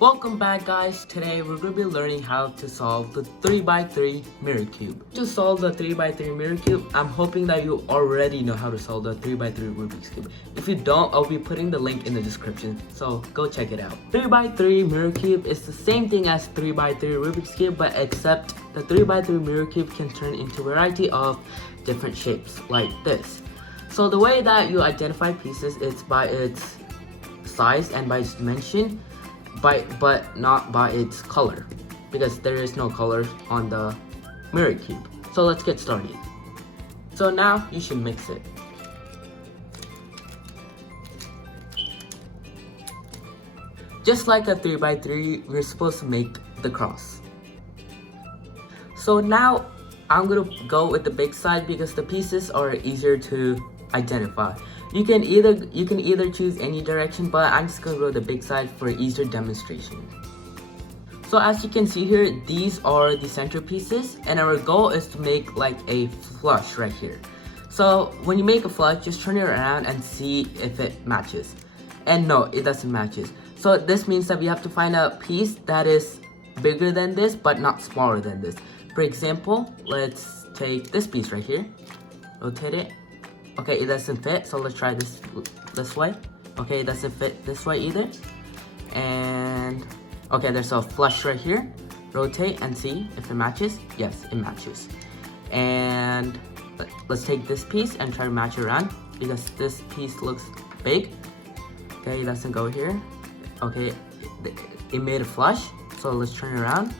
Welcome back, guys. Today we're going to be learning how to solve the 3x3 mirror cube. To solve the 3x3 mirror cube, I'm hoping that you already know how to solve the 3x3 Rubik's cube. If you don't, I'll be putting the link in the description, so go check it out. 3x3 mirror cube is the same thing as 3x3 Rubik's cube, but except the 3x3 mirror cube can turn into a variety of different shapes like this. So the way that you identify pieces is by its size and by its dimension, but not by its color, because there is no color on the mirror cube. So let's get started. So now you should mix it. Just like a 3x3, we're supposed to make the cross. So now I'm gonna go with the big side because the pieces are easier to identify. You can either choose any direction, but I'm just gonna go the big side for easier demonstration. So as you can see here, these are the center pieces, and our goal is to make like a flush right here. So when you make a flush, just turn it around and see if it matches. And no, it doesn't match. So this means that we have to find a piece that is bigger than this, but not smaller than this. For example, let's take this piece right here, rotate it. Okay, it doesn't fit, so let's try this way. Okay, it doesn't fit this way either. And okay, there's a flush right here. Rotate and see if it matches. Yes, it matches. And let's take this piece and try to match it around because this piece looks big. Okay, it doesn't go here. Okay, it made a flush, so let's turn it around.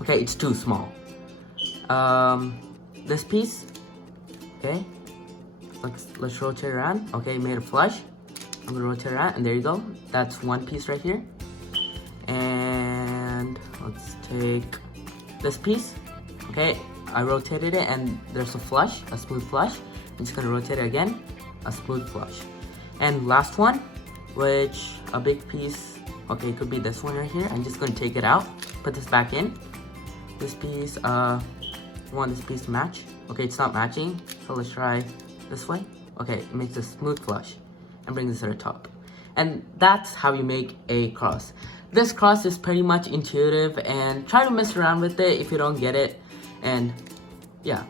Okay, it's too small. This piece, okay, let's rotate around. Okay, made a flush. I'm gonna rotate around, and there you go. That's one piece right here. And let's take this piece. Okay, I rotated it, and there's a flush, a smooth flush. I'm just gonna rotate it again, a smooth flush. And last one, which a big piece. Okay, it could be this one right here. I'm just gonna take it out, put this back in. This piece, I want this piece to match. Okay, it's not matching, so let's try this way. Okay, it makes a smooth flush and brings this to the top. And that's how you make a cross. This cross is pretty much intuitive, and try to mess around with it if you don't get it. And yeah,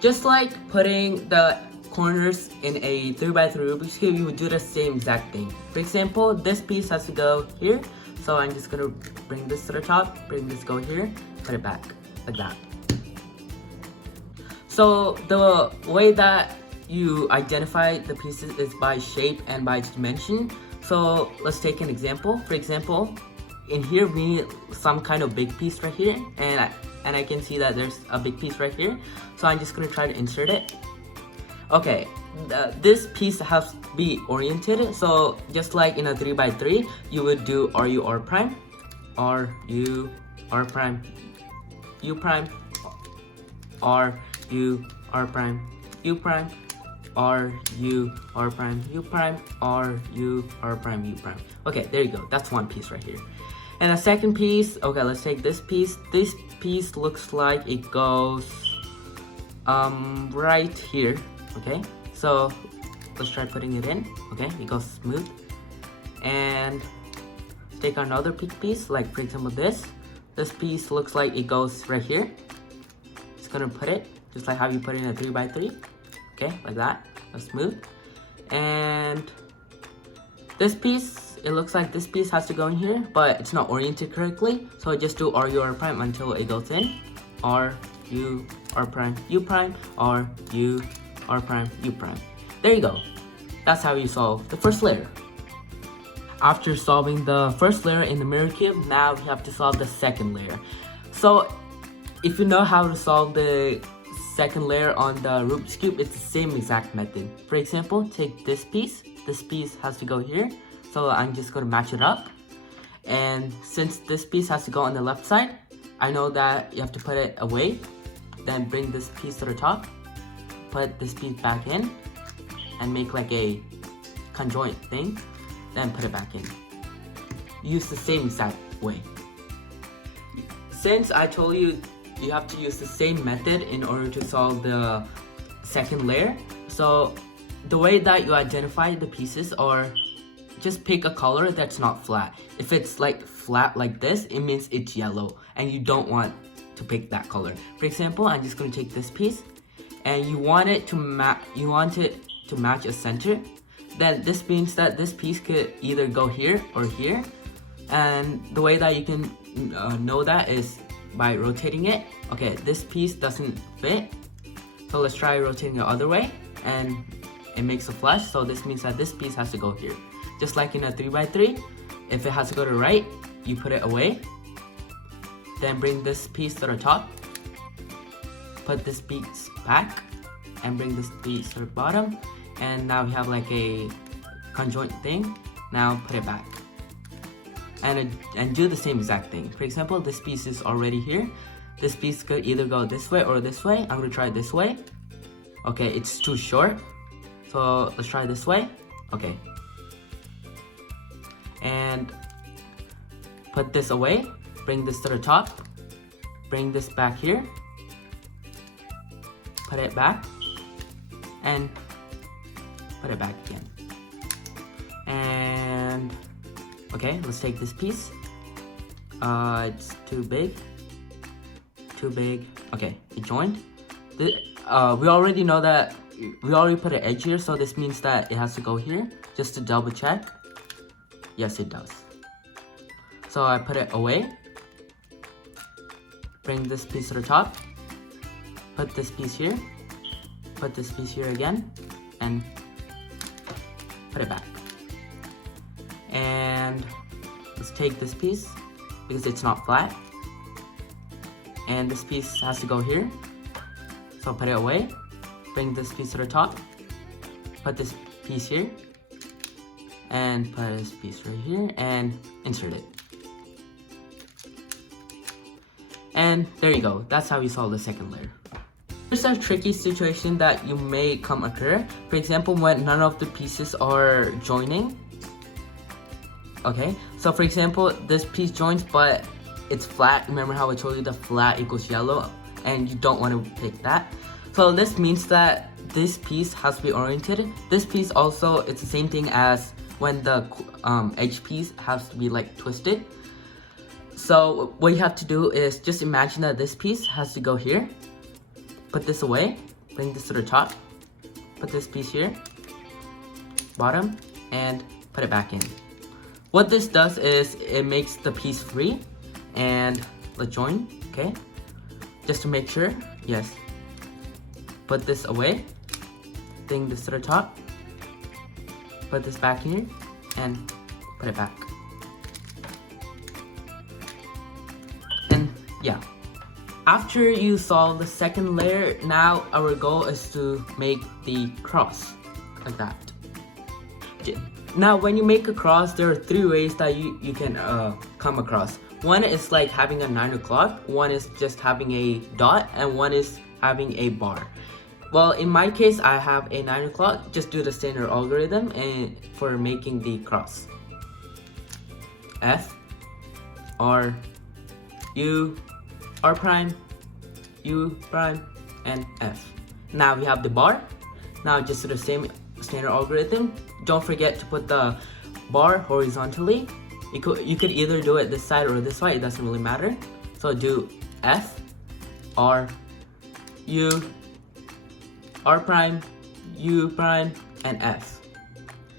just like putting the corners in a 3x3 Rubik's cube, you would do the same exact thing. For example, this piece has to go here, so I'm just gonna bring this to the top, bring this go here, put it back like that. So the way that you identify the pieces is by shape and by its dimension. So let's take an example. For example, in here we need some kind of big piece right here, and I can see that there's a big piece right here. So I'm just gonna try to insert it. Okay, this piece has to be oriented. So just like in a 3x3, you would do RU R prime, RU R prime, U prime, R U R prime, U prime, R U R prime, U prime, R U R prime, U prime. Okay, there you go. That's one piece right here. And a second piece, okay, let's take this piece. This piece looks like it goes right here. Okay, so let's try putting it in. Okay, it goes smooth. And take another big piece, like for example this piece looks like it goes right here. Just gonna put it just like how you put it in a 3x3. Okay, like that. That's smooth. And this piece, it looks like this piece has to go in here, but it's not oriented correctly. So just do RU R prime until it goes in. RU R prime, U prime, RU R prime, U prime. There you go. That's how you solve the first layer. After solving the first layer in the mirror cube, now we have to solve the second layer. So if you know how to solve the second layer on the Rubik's cube, it's the same exact method. For example, take this piece has to go here, so I'm just going to match it up. And since this piece has to go on the left side, I know that you have to put it away, then bring this piece to the top, put this piece back in, and make like a conjoint thing, then put it back in. Use the same exact way. Since I told you you have to use the same method in order to solve the second layer, so the way that you identify the pieces are just pick a color that's not flat. If it's like flat like this, it means it's yellow and you don't want to pick that color. For example, I'm just going to take this piece and you want it to match a center. Then this means that this piece could either go here or here. And the way that you can know that is by rotating it. Okay, this piece doesn't fit. So let's try rotating the other way and it makes a flush. So this means that this piece has to go here. Just like in a 3x3, if it has to go to the right, you put it away. Then bring this piece to the top. Put this piece back and bring this piece to the bottom. And now we have like a conjoint thing. Now put it back. And do the same exact thing. For example, this piece is already here. This piece could either go this way or this way. I'm gonna try it this way. Okay, it's too short. So let's try this way. Okay. And put this away. Bring this to the top. Bring this back here. Put it back. And put it back again. And okay, let's take this piece. It's too big. Too big. Okay, it joined. We already know that we already put an edge here, so this means that it has to go here. Just to double check. Yes, it does. So I put it away. Bring this piece to the top. Put this piece here. Put this piece here again. And put it back. And let's take this piece because it's not flat. And this piece has to go here. So put it away. Bring this piece to the top. Put this piece here. And put this piece right here and insert it. And there you go. That's how you solve the second layer. Here's a tricky situation that you may come occur. For example, when none of the pieces are joining. Okay, so for example, this piece joins but it's flat. Remember how I told you the flat equals yellow and you don't want to pick that. So this means that this piece has to be oriented. This piece also, it's the same thing as when the edge piece has to be like twisted. So what you have to do is just imagine that this piece has to go here. Put this away, bring this to the top, put this piece here, bottom, and put it back in. What this does is it makes the piece free. And let's join, okay? Just to make sure, yes. Put this away, bring this to the top, put this back here, and put it back. And yeah. After you solve the second layer, now our goal is to make the cross, like that. Now when you make a cross, there are three ways that you can come across. One is like having a 9 o'clock, one is just having a dot, and one is having a bar. Well, in my case, I have a 9 o'clock. Just do the standard algorithm and for making the cross. F, R, U, R prime, U prime, and F. Now we have the bar. Now just do the same standard algorithm. Don't forget to put the bar horizontally. You could either do it this side or this side, it doesn't really matter. So do F, R, U, R prime, U prime, and F.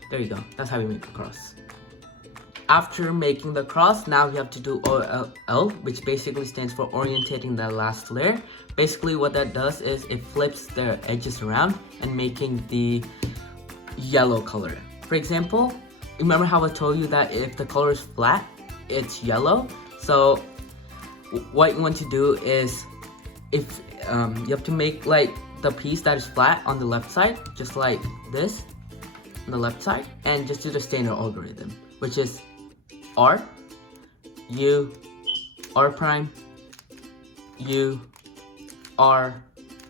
There you go, that's how we make a cross. After making the cross, now we have to do OL, which basically stands for orientating the last layer. Basically what that does is it flips the edges around and making the yellow color. For example, remember how I told you that if the color is flat, it's yellow? So what you want to do is, if you have to make like the piece that is flat on the left side, just like this, on the left side, and just do the standard algorithm, which is R, U, R prime, U, R,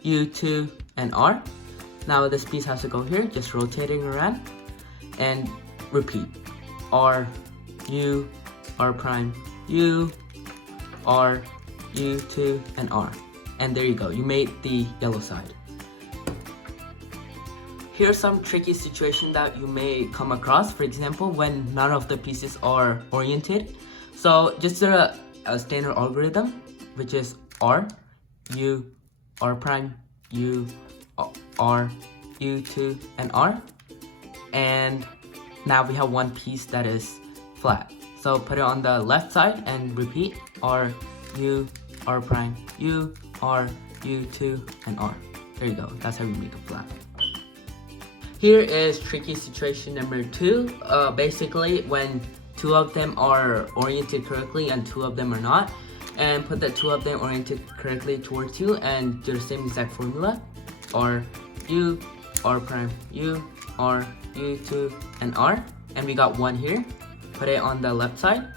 U2, and R. Now this piece has to go here, just rotating around, and repeat. R, U, R prime, U, R, U2, and R. And there you go, you made the yellow side. Here's some tricky situation that you may come across. For example, when none of the pieces are oriented. So just a standard algorithm, which is R, U, R prime, U, R, U2, and R. And now we have one piece that is flat. So put it on the left side and repeat R, U, R prime, U, R, U2, and R. There you go. That's how we make it flat. Here is tricky situation number 2. Basically, when 2 of them are oriented correctly and 2 of them are not, and put the 2 of them oriented correctly towards you and do the same exact formula. R, U, R prime, U, R, U2, and R. And we got 1 here. Put it on the left side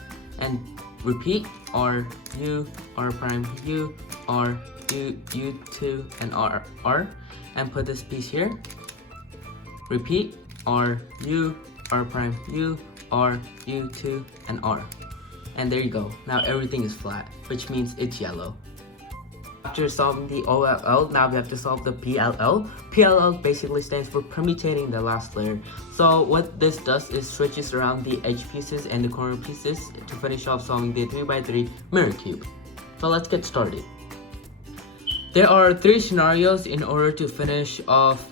and repeat R, U, R prime, U, R, U2, and R. And put this piece here. Repeat R, U, R prime, U, R, U2, and R. And there you go. Now everything is flat, which means it's yellow. After solving the OLL, now we have to solve the PLL. PLL basically stands for permutating the last layer. So what this does is switches around the edge pieces and the corner pieces to finish off solving the 3x3 mirror cube. So let's get started. There are 3 scenarios in order to finish off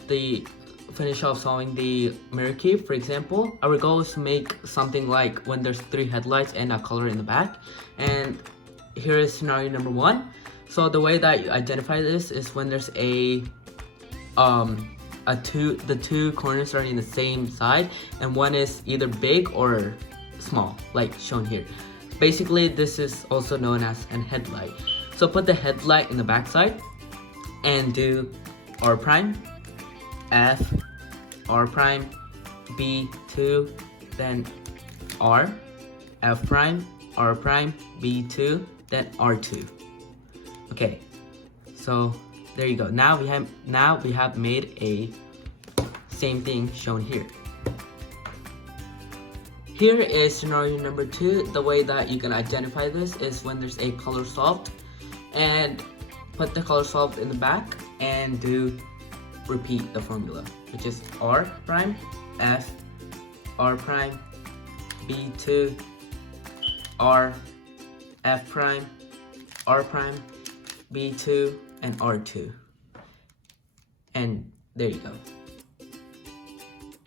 solving the mirror cube. For example, our goal is to make something like when there's 3 headlights and a color in the back. And here is scenario number 1. So the way that you identify this is when there's the 2 corners are in the same side and one is either big or small, like shown here. Basically, this is also known as an headlight. So put the headlight in the back side and do R prime, F, R prime, B2, then R, F prime, R prime, B2, then R2. Okay, so there you go. Now we have made a same thing shown here. Here is scenario number 2. The way that you can identify this is when there's a color solved, and put the color solved in the back and repeat the formula, which is R prime, F, R prime, B2, R, F prime, R prime, B2, and R2. And there you go.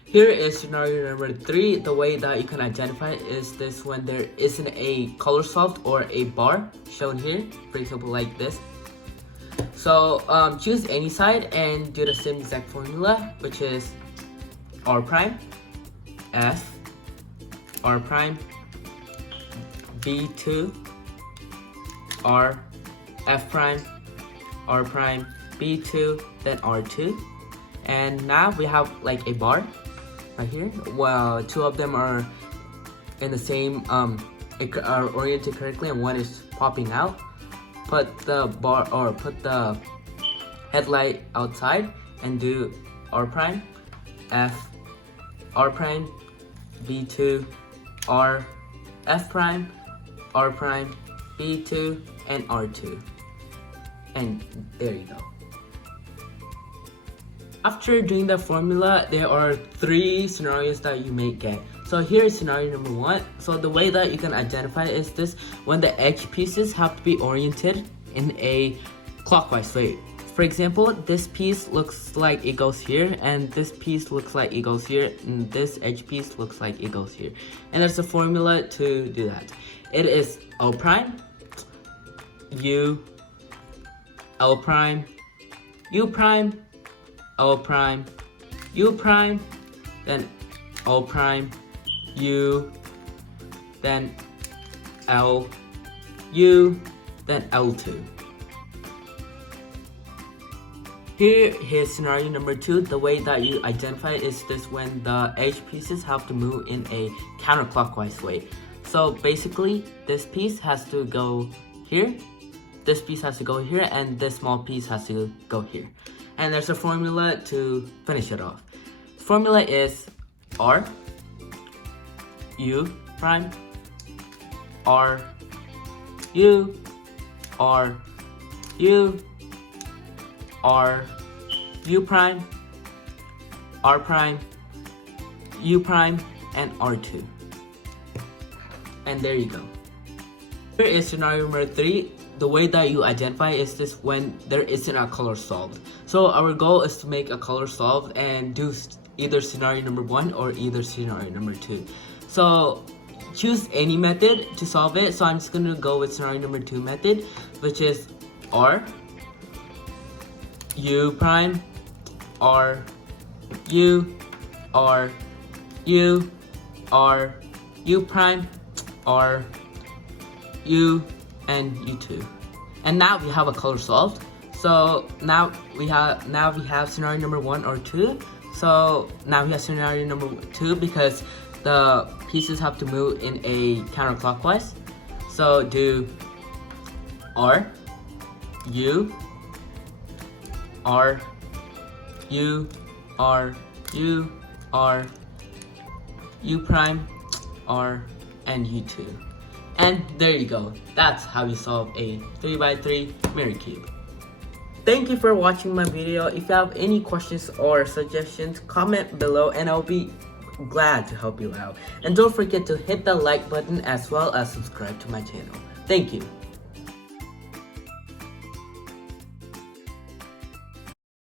Here is scenario number 3. The way that you can identify it is this when there isn't a color solved or a bar shown here, for example like this. So choose any side and do the same exact formula, which is R prime, F, R prime, B2, R, F prime, R prime, B2, then R2. And now we have like a bar right here. Well, 2 of them are in the same are oriented correctly and one is popping out. Put the bar or put the headlight outside and do R prime, F, R prime, B2, R, F prime, R prime, B2, and R2. And there you go. After doing the formula, there are 3 scenarios that you may get. So here is scenario number 1. So the way that you can identify is this when the edge pieces have to be oriented in a clockwise way. For example, this piece looks like it goes here, and this piece looks like it goes here, and this edge piece looks like it goes here. And there's a formula to do that. It is O prime, U, L prime, U prime, O prime, U prime, then O prime, U, then L, U, then L2. Here is scenario number 2. The way that you identify is this when the edge pieces have to move in a counterclockwise way. So basically, this piece has to go here, this piece has to go here, and this small piece has to go here. And there's a formula to finish it off. Formula is R, U prime, R, U, R, U, R, U prime, R prime, U prime, and R2. And there you go. Here is scenario number 3. The way that you identify is this when there isn't a color solved. So our goal is to make a color solved and do either scenario number 1 or either scenario number 2. So choose any method to solve it. So I'm just going to go with scenario number 2 method, which is R, U prime, R, U, R, U, R, U prime, R, U, and U2. And now we have a color solved. So now we have scenario number 1 or 2. So now we have scenario number 2 because the pieces have to move in a counterclockwise. So do R, U, R, U, R, U, R, U prime, R, and U2. And there you go. That's how you solve a 3x3 mirror cube. Thank you for watching my video. If you have any questions or suggestions, comment below and I'll be glad to help you out. And don't forget to hit the like button as well as subscribe to my channel. Thank you.